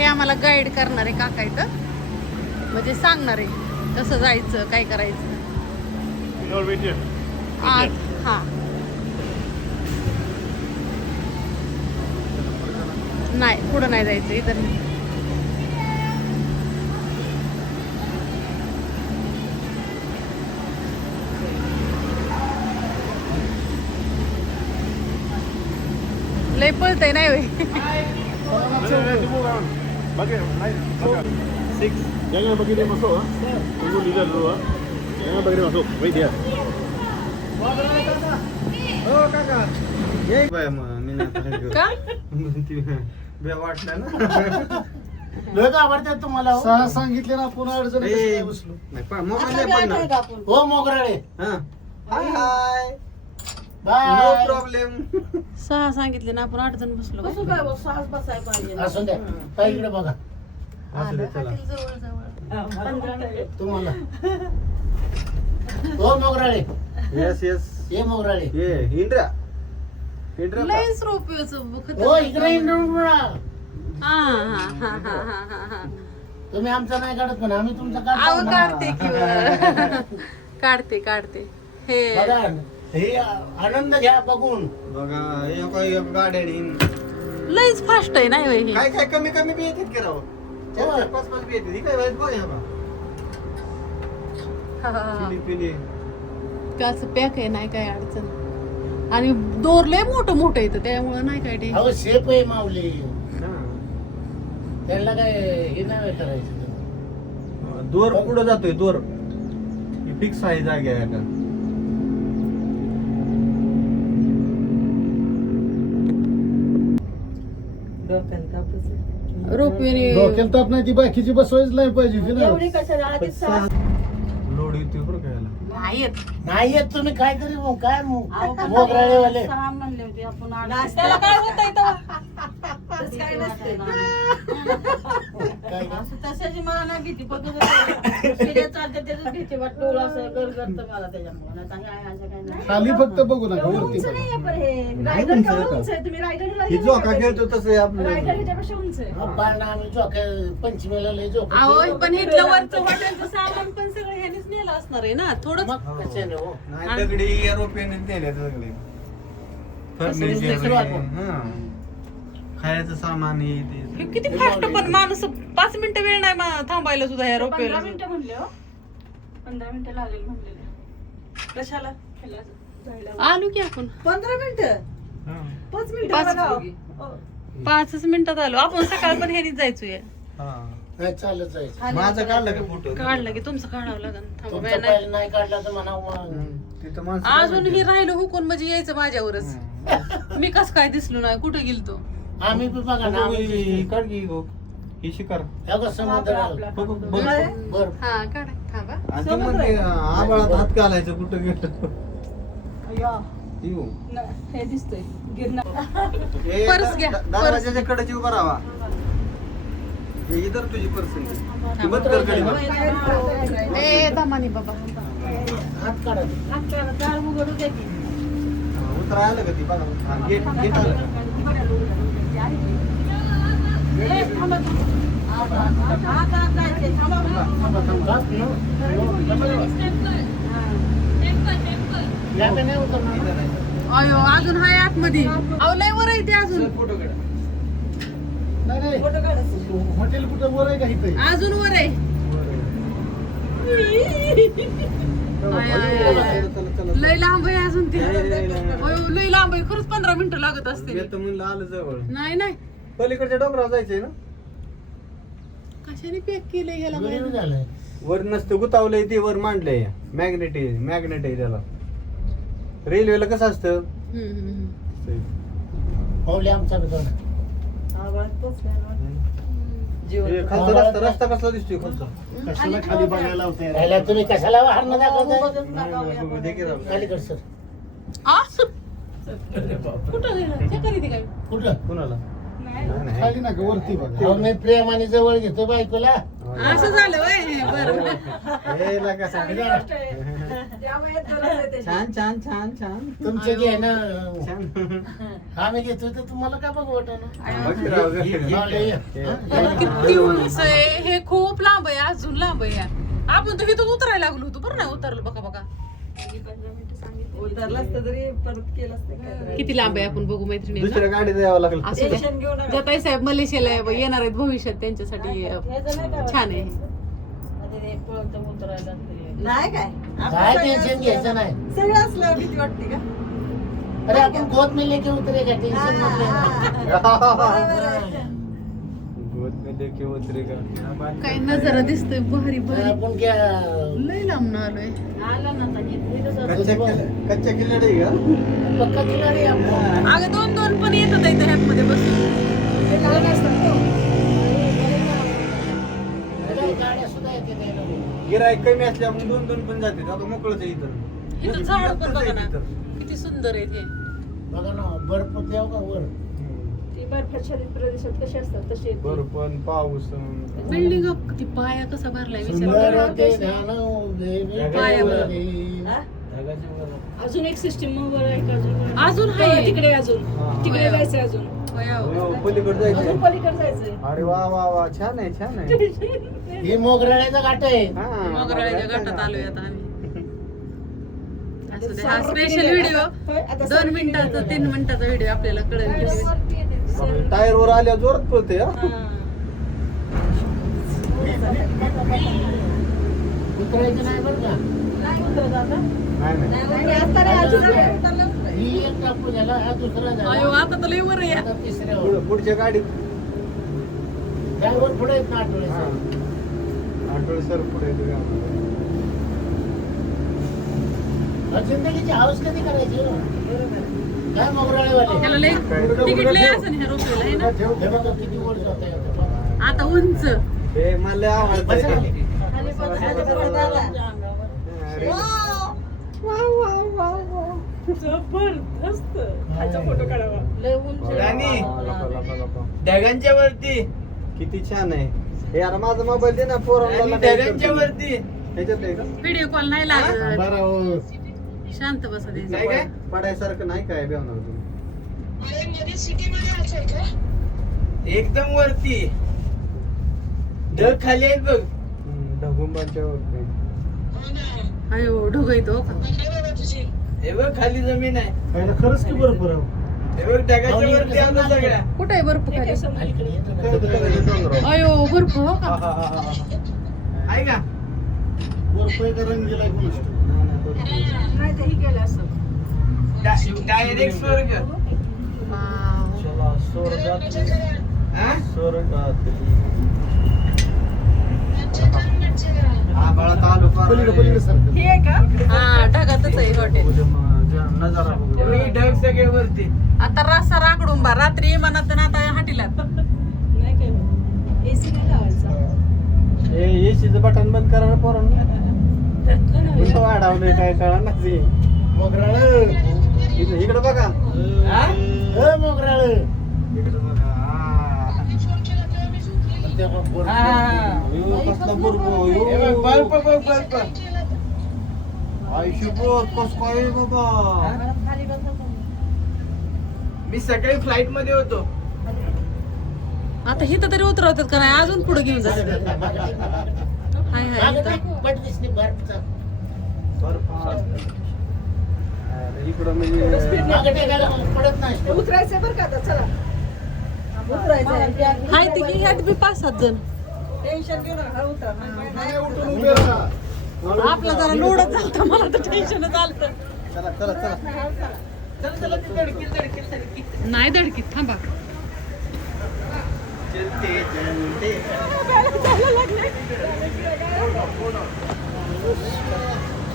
हे आम्हाला गाईड करणारे काका इथं, म्हणजे सांगणारे कसं जायचं काय करायचं. हा नाही पुढं नाही जायचं इथं. लय पळतय नाही होय. आवडतात तुम्हाला सहा सांगितले ना पुन्हा अडचण हो मोगराळे. No problem. सहा सांगितले ना आपण 8 जण बसलो. कसं काय बघ, सहाच बसायला पाहिजे. असं द्या पहिलीकडे बघा तुम्हाला. हो मोगराळे. येस येस ये मोगराळे. ये इंद्रा इंद्रा लयच रोपवेचं हो इकडे इंडून हा तुम्ही आमचा नाही काढत पण आम्ही तुमचा आव काढतो. काढते काढते हे बघा हे आनंद घ्या बघून. बघा हे काही गाड्याने लयच फास्ट आहे नाही होय हे. काय काय कमी कमी बी येतात की राव. 4-5 बी येतात. ही काय वाईट बघ बा. पिली पिली कसं पॅक आहे नाही काय अडचण. आणि दोर लय मोठं मोठं येतं त्यामुळे नाही काय टेन्शन. अहो शेप आहे माऊली त्यांना काय हे नाही करायचं. दोर पुढे जातोय दोर फिक्स आहे जागा आहे का. रोपवेने डोक्याला ताप नाही ती बाकीची बसवायच नाही पाहिजे ती ना. एवढी कशाला आधीच सहा. लोड येतोय बरं काय नाही येत. नाही येत तुम्ही काय तरी मग काय अहो, पण मोगराळेवाले. सहा म्हणले होते आपण आठ. नाश्त्याला काय होतंय तेव्हा? तसं काय नसते ना. काय काय? असं तशाची मला ना भीती पण शिड्या चालते त्याच भीती वाटतो. असं गरगरतं मला त्याच्यामुळे. नाही तर हे असं काही नाही. खाली फक्त बघू नका एवढं वरती उंच बघा. नाहीये पण हे. नाही रायगड उंच केवढं आहे का? उंच आहे. तुम्ही रायगडला ही जो का खेळतो तसं आपलं रायगड ह्याच्यापेक्षा उंच आहे. अप्पांना आम्ही चोक्या पंचमीला लय चोक. अहो पण इथलं वरचं हॉटेलचं सामान पण सगळं ह्यानेच नेलं असणार आहे ना थोडं. मग कशाने हो? नाही दगडी एरोप्लेन नेले सगळे दुसरी फर्निचर सुरुवात. खायचं सामान हे ते हे किती फास्ट पण माणूस 5 मिनिटं वेळ नाही थांबायला सुद्धा ह्या 15 रोपवेला. मिनिटं म्हणले हो. 15 मिनिटं लागेल म्हणलेले. कशाला ह्याला जायला? आलो की आपण 15 मिनिटं. 5 मिनिटं पाच- बघा. 5च मिनिटात आलो आपण. सकाळ पण ह्यानीच जायचोय. नाही चालत जायचं. माझं काढलं का फोटो काढलं की तुमचं काढावं लागेल. थांबा तुमचा बाया नाही. पहिला नाही काढला तर म्हणा तिथं माणसं अजून ही राहिलो हुकून म्हणजे यायचं माझ्यावरच. मी कस काय दिसलो नाही कुठे गेलतो. आम्ही बी बघा ना आम्ही काढ की हो. ही शिकार ह्या समुद्र बघ, बघ. बर हा काढा थांबा. आणि ते म्हणते आबाळात हात घालायचं कुठं गेलं या. येऊ. हे दिसतंय गिरणार. हे पर्स घ्या, दरवाजाच्या कडेची उभा राहा. हे इधर तुझी पर्स मत कर कडे ए दमानी बाबा. हात काढा. आपल्याला दार उघडू दे की. उतर आलं का ती बघा गेट गेट आलं ए, थांबा, थांबा. आता जायचंय. थांबा बघा. या का नाही उतरणार? अयो अजून हाय आतमध्ये. अहो लय वर आहे ते अजून. फोटो काढ. नाही नाही हॉटेल कुठं वर आहे का इथे? अजून वर आहे. I, I, I. लय लांब आहे अजून ते. अयो, लय लांब आहे खरंच. 15 मिनिटं लागत असते. येतं म्हणलं आलं जवळ नाही नाही पलीकडच्या डोंगरावर जायचंय ना. कशाने पॅक केलंय ह्याला गरीब बाहेर? झालंय. वर नसतं गुतावलंय ते वर मांडलंय. मॅग्नेट आहे त्याला. रेल्वेला कसं असतं पावले आमचा बी दोन. हे खालचा रस्ता कसला दिसतोय खालचा. कशाला खाली बघायला होते राहिला तुम्ही कशाला वाहन दाखवताय? बघू दे की राव. खाली कर सर. आ? कुठं गेलं? ते करीत काय? कुठलं? कुणाला नाही, नाही. खाली नका वरती बघा. अहो, मी प्रेमाने जवळ घेतो बायकोला. असं झालं वय बरं. हे लगा सांग. छान छान छान छान तुमचं जे आहे ना छान आम्ही घेतो तर तुम्हाला काय बघू वाटत किती उंच आहे हे, खूप लांब आहे, अजून लांब आहे. आपण तर इथून उतरायला लागलो होतो बरं नाही उतरलं बघा बघा किती लांब आहे. आपण बघू मैत्रिणी दुसऱ्या गाडीत यावं लागलं. असू द्या. जताई साहेब मलेशियाला येणार आहेत भविष्यात, त्यांच्यासाठी छान आहे. नाही काय काय टेन्शन घ्यायचं नाही. सगळं असलं भीती वाटते का? अरे आपण गोद में लेके उतरेगा, टेन्शन मत लेना. गोद में लेके उतरेगा. काय नजारा दिसतोय भारी भारी. आपण क्या लय लांब आलोय. आला ना आता कच्च्या किल्ल्यात आहे का? पक्का खिलाडी आपण. अगं दोन दोन पण येतात इथे ह्यामध्ये बसून. गाड्या सुद्धा येते नाही ना. गिराईक कमी असल्यामुळे दोन दोन पण जाते. आता मोकळच आहे इथं. इथं झाड पण बघा ना किती सुंदर आहे ते. बघा ना बर्फ द्याव का वर. ती बर्फाच्छादित प्रदेशात कशी असतात तशी येते. बरं पण पाऊस बिल्डिंग किती पाया कसा भरलाय विचार सुंदर करा. ते ध्यान उभे पायावर. हा? अजून एक सिस्टीम वर आहे का अजून? अजून आहे तिकडे अजून तिकडे होय. जायचंय अजून पलीकडे जायचं. अजून पलीकडे जायचंय. अरे वा वा वा छान आहे छान आहे. हे मोगराळ्याचा घाट आहे. मोगराळ्याच्या घाटात आलोय आता आम्ही. असू दे, हा स्पेशल व्हिडिओ 2 मिनिटाचा 3 मिनिटाचा व्हिडिओ आपल्याला कळेल. टायर वर आल्या जोरात पळते हा. उतरायचं नाही बरं का. नाही उतरत आता. नाही नाही नाही, आता नाही, अजून नाही उतरलं. ही एक टापू झाला, हा दुसरा झाला. अयो आता तर लय वर आहे. आता तिसऱ्यावर. पुढच्या गाडीत त्यावर पुढे आहेत ना आठवडे. आठवडे सर पुढे जिंदगीची हाऊस कधी करायची हो? काय मोगराळेवाले. त्याला लय तिकीट लय असं ह्या रोपवेला आहे ना. हे बघा किती वर जात आहे. आता उंच हे मला आवडतं. खाली पण आला. जबरदस्त. खायचा फोटो काढावा. लय उंच. राणी. ढगांच्या वरती किती छान आहे. हे यार माझा मोबाईल दे ना पोरांना. ढगांच्या वरती ह्याच्यात आहे का? व्हिडिओ कॉल नाही लागत. बरं हो. शांत बसा दे. काय काय पडायसारखं नाही काय बेवणार तुम्ही. एकदम वरती ढग खाली आहेत बघ. ढगुंबाच्या वरती. अयो ढोग येतो का. हे बघ खाली जमीन आहे. पहिलं खरंच की बरं बरं. हे बघ ढगाच्या वरती आलो सगळ्या. कुठे आहे बर्फ खाली. अलीकडे येतो ना. अयो बर्फ हो का. आहे का वरपय का रंग गेलाय कोणास ठाऊक. नाही ते ही गेलं असं. डायरेक्ट स्वर्ग. वाव. चला स्वर्गात. हा? स्वर्गात. आभाळात आलो फार. पलीकडे पलीकडे सारखं. ही आहे का? हा ढगातच आहे हॉटेल. नजारा बघू. हे बघ, ढग सगळे वरती. आता रस्ता राखडून बा रात्री मनात आता हाटीलात. नाही काय एसी नाही लावायचा. हे एसीचं बटन बंद करा ना पोरांनो. कुठं वाढवलंय काय कळा ना ते. मोगराळ. इकडे बघा. हा? मोगराळ. इकडे बघा. कसला बुरबो. हे बघ, बल्ब बघ बल्ब. आयुष्य कस काय बाबा. खाली बसा. मी सकाळी फ्लाईट मध्ये होतो. आता हिथं तरी उतरवतात का नाही अजून पुढे घेऊन जातात. हाय हाय इथं. बट दिसली बर्फचा. इकडं म्हणजे मागे टेकायला पडत नाही. उतरायचंय बरं का आता चला. उतरायचंय. हाय ते की ह्यात बी 5-7 जण. टेन्शन घेऊ नका उतरा. नाही उठून उभे राहा. आपला जरा लोडच झालता मला तर टेन्शनच आलतं. चला चला चला. चला चला ती धडकी. नाही धडकीत थांबा. चलते चलते.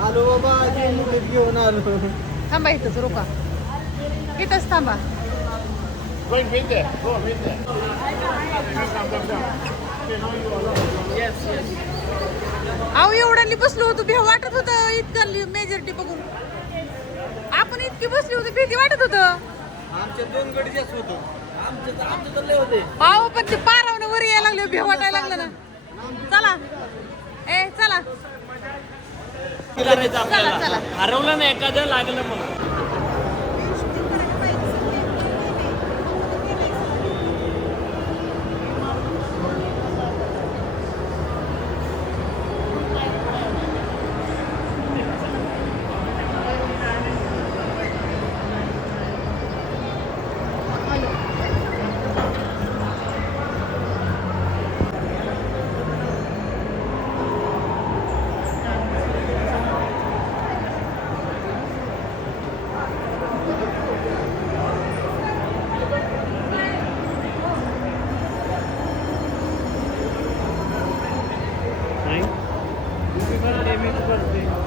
आलो बाबा मुलीत घेऊन आलो. थांबा इथंच रोका. इथंच थांबा. पण मिळते. हो मिळते. अहो एवढ्यांनी बसलो होतो भीती वाटत होतं. इतकं मेजॉरिटी बघून आपण इतकी बसली होती भीती वाटत होतं. आमच्या 2 गडी जास्त होतो. आमचे तर लय होते. अहो पण ते पारावनं वर यायला लागले भीती वाटायला लागलं ना. चला ए चला. करायचं चला आपल्याला चला हरवलं ना एखादं लागलं मग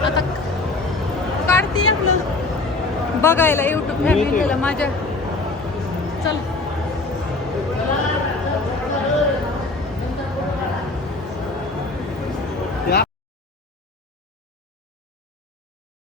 आता काढते आपलं बघायला युट्यूब फॅमिलीला माझ्या चल